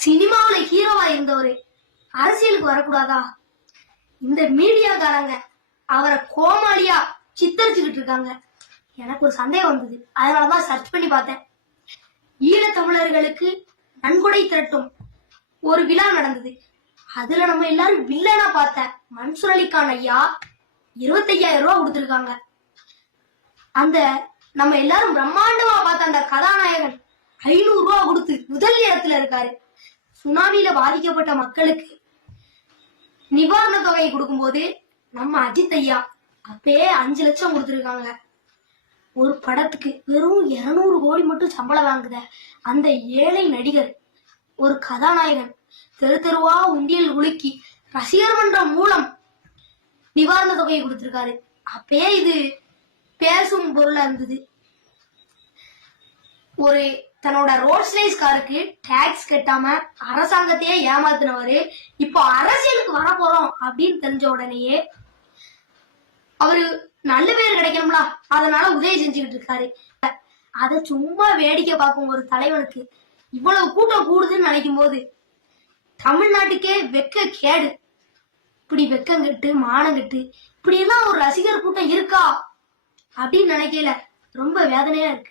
சினிமாவுல ஹீரோவா இருந்தவரு அரசியலுக்கு வரக்கூடாதா? இந்த மீடியாக்காரங்க அவரை கோமாளியா சித்தரிச்சுக்கிட்டு இருக்காங்க. எனக்கு ஒரு சந்தேகம் வந்தது, அதனாலதான் சர்ச் பண்ணி பார்த்தேன். ஈழத்தமிழர்களுக்கு நன்கொடை திரட்டும் ஒரு விழா நடந்தது. அதுல நம்ம எல்லாரும் வில்லனா பார்த்த மன்சூர் அலிகான் ஐயா 25,000 ரூபாய் கொடுத்திருக்காங்க. அந்த நம்ம எல்லாரும் பிரம்மாண்டமா பார்த்த அந்த கதாநாயகன் 500 ரூபாய் கொடுத்து முதல் இடத்துல இருக்காரு. சுனாமியில பாதிக்கப்பட்ட மக்களுக்கு நிவாரண தொகையை கொடுக்கும் போது நம்ம அஜித் ஐயா அப்பயே 5 லட்சம் கொடுத்திருக்காங்க. ஒரு படத்துக்கு வெறும் 200 கோடி மட்டும் சம்பளம் வாங்குத அந்த ஏழை நடிகர் ஒரு கதாநாயகன் தெரு தெருவா உண்டியல் உலுக்கி ரசிகர் மன்றம் மூலம் நிவாரண தொகையை கொடுத்திருக்காரு. அப்பயே இது பேசும் பொருளா இருந்தது. ஒரு தன்னோட ரோல்ஸ் ரைஸ் காருக்கு டாக்ஸ் கட்டாம அரசாங்கத்தையே ஏமாத்தினவரு இப்போ அரசியலுக்கு வர போறோம் அப்படின்னு தெரிஞ்ச உடனேயே அவரு நல்ல பேர் கிடைக்கணும்ல, அதனால உதவி செஞ்சுக்கிட்டு இருக்காரு. அத சும்மா வேடிக்கை பார்க்கும் ஒரு தலைவனுக்கு இவ்வளவு கூட்டம் கூடுதுன்னு நினைக்கும் போது தமிழ்நாட்டுக்கே வெக்க கேடு. இப்படி வெக்கம் கெட்டு மானம் கெட்டு இப்படி எல்லாம் ஒரு ரசிகர் கூட்டம் இருக்கா அப்படின்னு நினைக்கல. ரொம்ப வேதனையா இருக்கு.